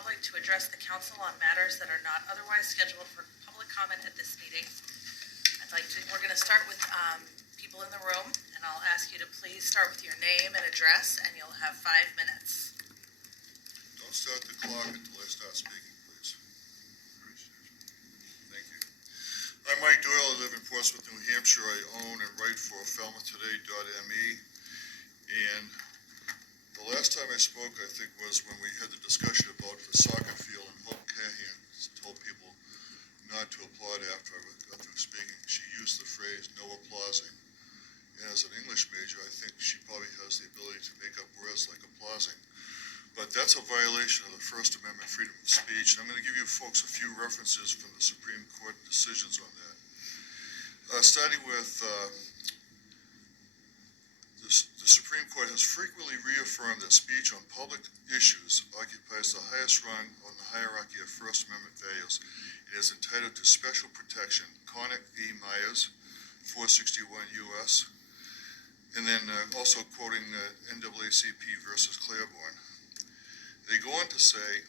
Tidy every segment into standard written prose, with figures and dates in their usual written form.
public to address the council on matters that are not otherwise scheduled for public comment at this meeting. We're going to start with people in the room, and I'll ask you to please start with your name and address, and you'll have 5 minutes. Don't start the clock until I start speaking, please. Thank you. I'm Mike Doyle. I live in Portsmouth, New Hampshire. I own and write for FalmouthToday.me. And the last time I spoke, I think, was when we had the discussion about the soccer field, and Hope Cahan told people not to applaud after I got through speaking. She used the phrase, no applauding. And as an English major, I think she probably has the ability to make up words like applauding. But that's a violation of the First Amendment freedom of speech. And I'm going to give you folks a few references from the Supreme Court decisions on that. Starting with the Supreme Court has frequently reaffirmed that speech on public issues occupies the highest rung on the hierarchy of First Amendment values. It is entitled to special protection. Connick v. Myers, 461 U.S. And then also quoting NAACP versus Claiborne. They go on to say,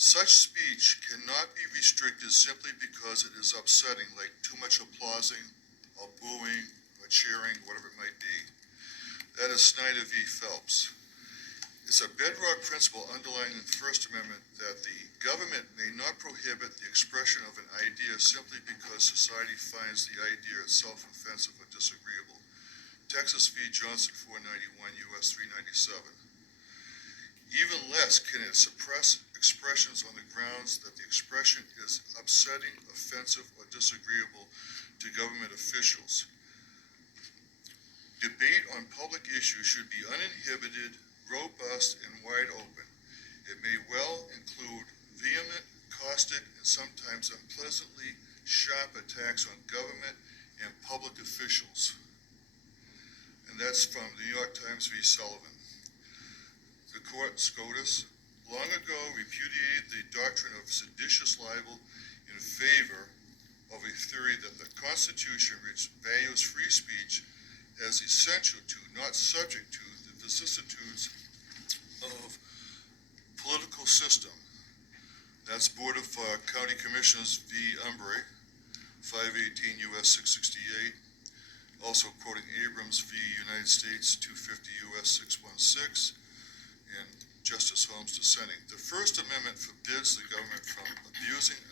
such speech cannot be restricted simply because it is upsetting, like too much applauding or booing or cheering, whatever it might be. That is Snyder v. Phelps. It's a bedrock principle underlying the First Amendment that the government may not prohibit the expression of an idea simply because society finds the idea itself offensive or disagreeable. Texas v. Johnson, 491 U.S. 397. Even less can it suppress expressions on the grounds that the expression is upsetting, offensive, or disagreeable to government officials. Debate on public issues should be uninhibited, robust, and wide open. It may well include vehement, caustic, and sometimes unpleasantly sharp attacks on government and public officials. And that's from the New York Times v. Sullivan. The court, SCOTUS, long ago repudiated the doctrine of seditious libel in favor of a theory that the Constitution, which values free speech, as essential to, not subject to, the vicissitudes of political system. That's Board of County Commissioners v. Embry, 518 U.S. 668. Also quoting Abrams v. United States, 250 U.S. 616, and Justice Holmes dissenting. The First Amendment forbids the government from abusing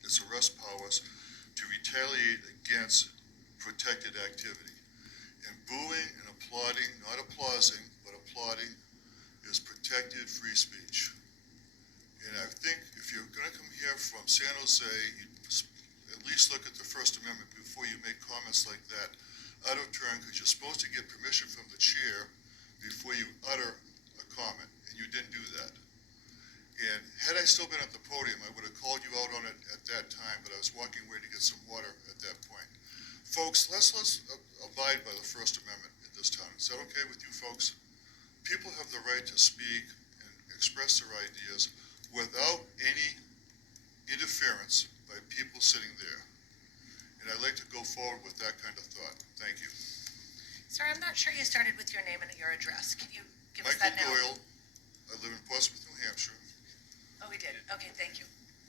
its arrest powers to retaliate against protected activity. And booing and applauding, not applauding, but applauding, is protected free speech. And I think if you're going to come here from San Jose, you at least look at the First Amendment before you make comments like that out of turn, because you're supposed to get permission from the chair before you utter a comment, and you didn't do that. And had I still been at the podium, I would have called you out on it at that time, but I was walking away to get some water at that point. Folks, let's abide by the First Amendment in this town. Is that okay with you folks? People have the right to speak and express their ideas without any interference by people sitting there. And I'd like to go forward with that kind of thought. Thank you. Sir, I'm not sure you started with your name and your address. Can you give us that now? Michael Doyle. I live in Portsmouth, New Hampshire. Oh, we did. Okay, thank you.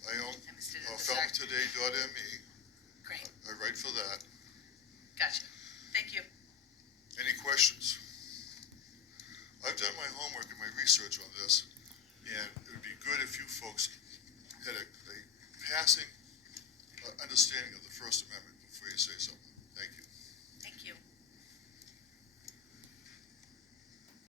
I own FalmouthToday.me. Great. I write for that. Gotcha. Thank you. Any questions? I've done my homework and my research on this, and it would be good if you folks had a passing understanding of the First Amendment.